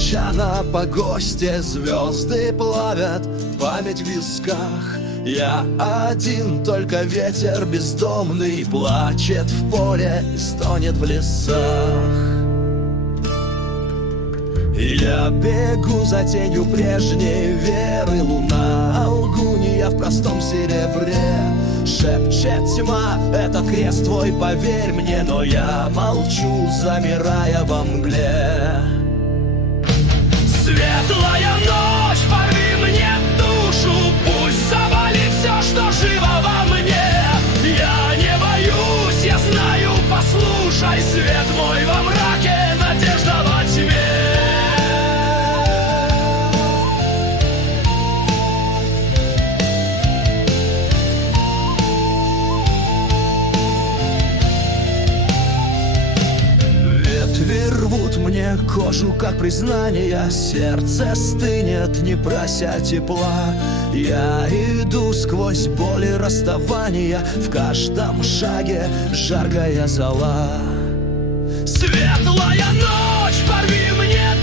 Свеча на погосте, звезды плавят память в висках. Я один, только ветер бездомный плачет в поле и стонет в лесах. Я бегу за тенью прежней веры. Луна, лгунья в простом серебре. Шепчет тьма, это крест твой, поверь мне. Но я молчу, замирая во мгле. Светлая ночь, порви мне душу, пусть завалит все, что живо во мне. Я не боюсь, я знаю, послушай, свет мой во мраке, надежда во тьме. Ветви рвут мне кожу, как признание. Сердце стынет, не прося тепла. Я иду сквозь боль и расставания. В каждом шаге жаркая зола. Светлая ночь, порви мне